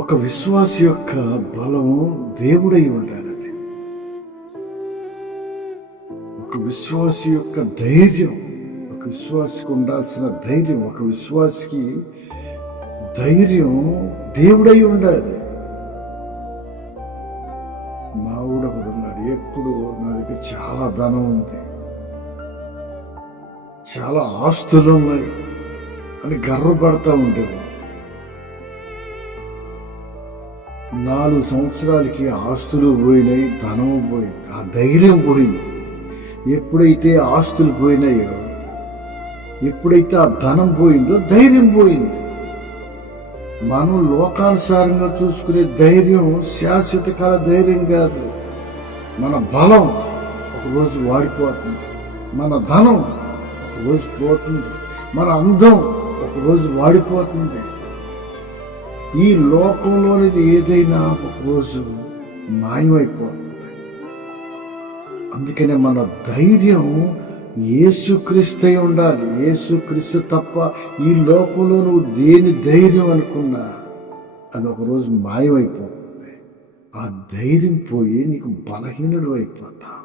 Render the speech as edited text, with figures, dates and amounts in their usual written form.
ఒక విశ్వాసి యొక్క బలం దేవుడై ఉండాలి. అది ఒక విశ్వాసి యొక్క ధైర్యం, ఒక విశ్వాసికి ఉండాల్సిన ధైర్యం, ఒక విశ్వాసికి ధైర్యం దేవుడై ఉండాలి. మావుడు ఒకడు ఉన్నాడు, ఎప్పుడు నా దగ్గర చాలా ధనం ఉంది, చాలా ఆస్తులు ఉన్నాయి అని గర్వపడతా ఉండేవాడు. 4 సంవత్సరాలకి ఆస్తులు పోయినాయి, ధనం పోయింది, ఆ ధైర్యం పోయింది. ఎప్పుడైతే ఆస్తులు పోయినాయో, ఎప్పుడైతే ఆ ధనం పోయిందో ధైర్యం పోయింది. మనం లోకానుసారంగా చూసుకునే ధైర్యం శాశ్వత కాల ధైర్యం కాదు. మన బలం ఒకరోజు వాడిపోతుంది, మన ధనం ఒకరోజు పోతుంది, మన అందం ఒకరోజు వాడిపోతుంది. ఈ లోకంలోనిది ఏదైనా ఒకరోజు మాయమైపోతుంది. అందుకనే మన ధైర్యం యేసుక్రీస్తు ఉండాలి. యేసుక్రీస్తు తప్ప ఈ లోకంలో నువ్వు దేని ధైర్యం అనుకున్నా అది ఒకరోజు మాయమైపోతుంది. ఆ ధైర్యం పోయి నీకు బలహీనుడు అయిపోతావు.